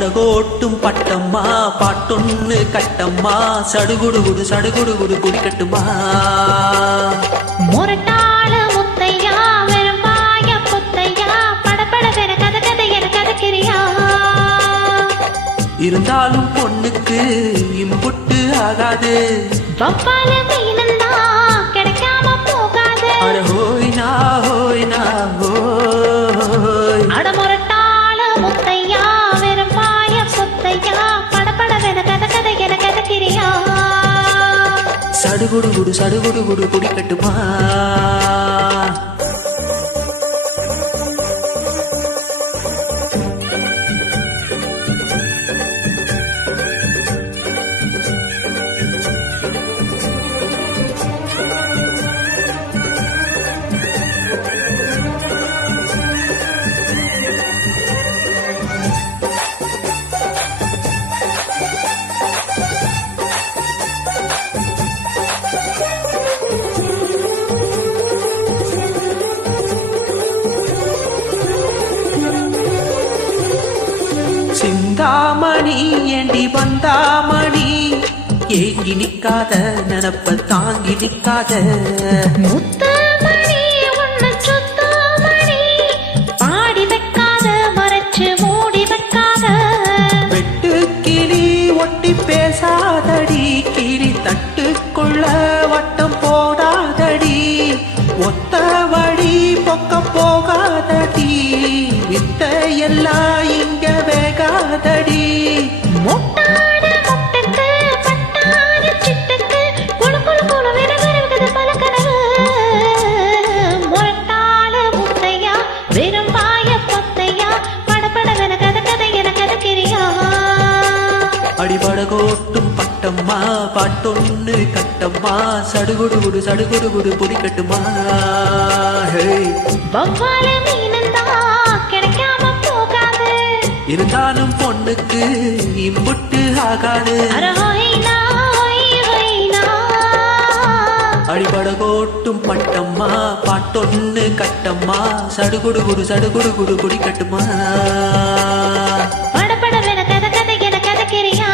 அடிபடகோட்டும் பட்டம்மா பாட்டொன்னு கட்டம்மா சடுகுடுகுடு சடுகுடுகுடு குடிக்கட்டுமா முரட்டாள முத்தையா வெறும்பாய புத்தையா படபட வெற கத கதை என கதக்கிறியா இருந்தாலும் பொண்ணுக்கு இம்புட்டு ஆகாது வப்பால மீனந்தா கிடைக்காம போகாது அட ஹோய்னா ஹோய்னா ஹோய் அட முரட்டாள முத்தையா வெறும்பாய புத்தையா படபட வெற கத கதை என கதக்கிறியா சடுகுடுகுடு சடுகுடுகுடு குடிக்கட்டுமா சிந்தாமணி ஏண்டி வந்தாமணி ஏங்கி நிக்காத நினப்ப தாங்கி நிக்காத முத்தமணி உன்னை சுத்தமணி பாடி வைக்காத மறைச்சு மூடி வைக்காத வெட்டு கிளி ஒட்டி பேசாதடி கிளி தட்டுக்குள்ள வட்டம் போடாதடி ஒத்த வழி பொக்க போகாதடி வித்த எல்லாம் இங்க வேகாதடி முட்டாட முட்டுக்கு பட்டாட சிட்டுக்கு குழு குழு குழு விர விரவுகிறது பல கனவு முரட்டாள முத்தையா வெறும்பாய பொத்தையா படபடவென கத கதை என கதக்கிறியா அடிபடகோட்டும் பட்டம்மா பாட்டொன்னு கட்டம்மா சடுகுடுகுடு சடுகுடுகுடு புடிக்கட்டுமா வவ்வால மீனந்தா கிடைக்காம போகாது இருந்தாலும் பொண்ணுக்கு இம்புட்டு ஆகாது அடிபடகோட்டும் பட்டம்மா பாட்டொன்னு கட்டம்மா சடுகுடுகுடு சடுகுடுகுடு புடிக்கட்டுமா படபடவென கத கதை என கதக்கிறியா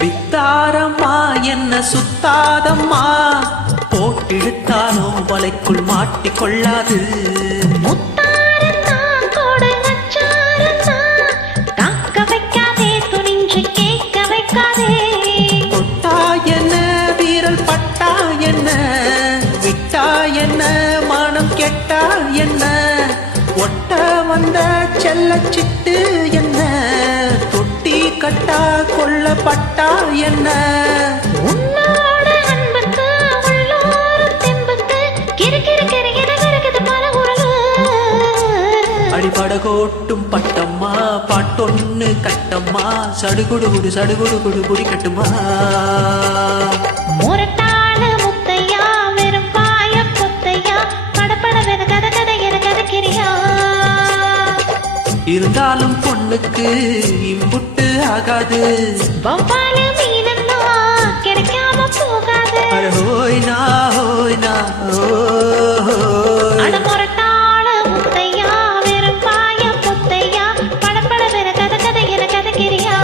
வித்தாரம்மா என்ன சுத்தாதம்மா போட்டிழுத்தானோ வலைக்குள் மாட்டிக்கொள்ளாது தொட்டா என்ன வீரல் பட்டா என்ன விட்டா என்ன மானம் கெட்டா என்ன ஒட்ட வந்த செல்ல சிட்டு என்ன தொட்டி கட்டா கொல்லப்பட்டா என்ன அடிபடகோட்டும் பட்டம்மா பாட்டொன்னு கட்டம்மா சடுகுடுகுடு சடுகுடுகுடு புடிக்கட்டுமா முரட்டாள முத்தையா வெறும்பாய பொத்தையா படபடவென கத கதை என கதக்கிறியா இருந்தாலும் பொண்ணுக்கு இம்புட்டு ஆகாது வவ்வால மீனந்தா கிடைக்காம போகாது அட ஹோய்னா ஹோய்னா அட முரட்டாள முத்தையா வெறும்பாய பொத்தையா படபடவென கத கதை என கதக்கிறியா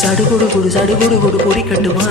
சடுகுடுகுடு சடுகுடுகுடு புடிக்கட்டுமா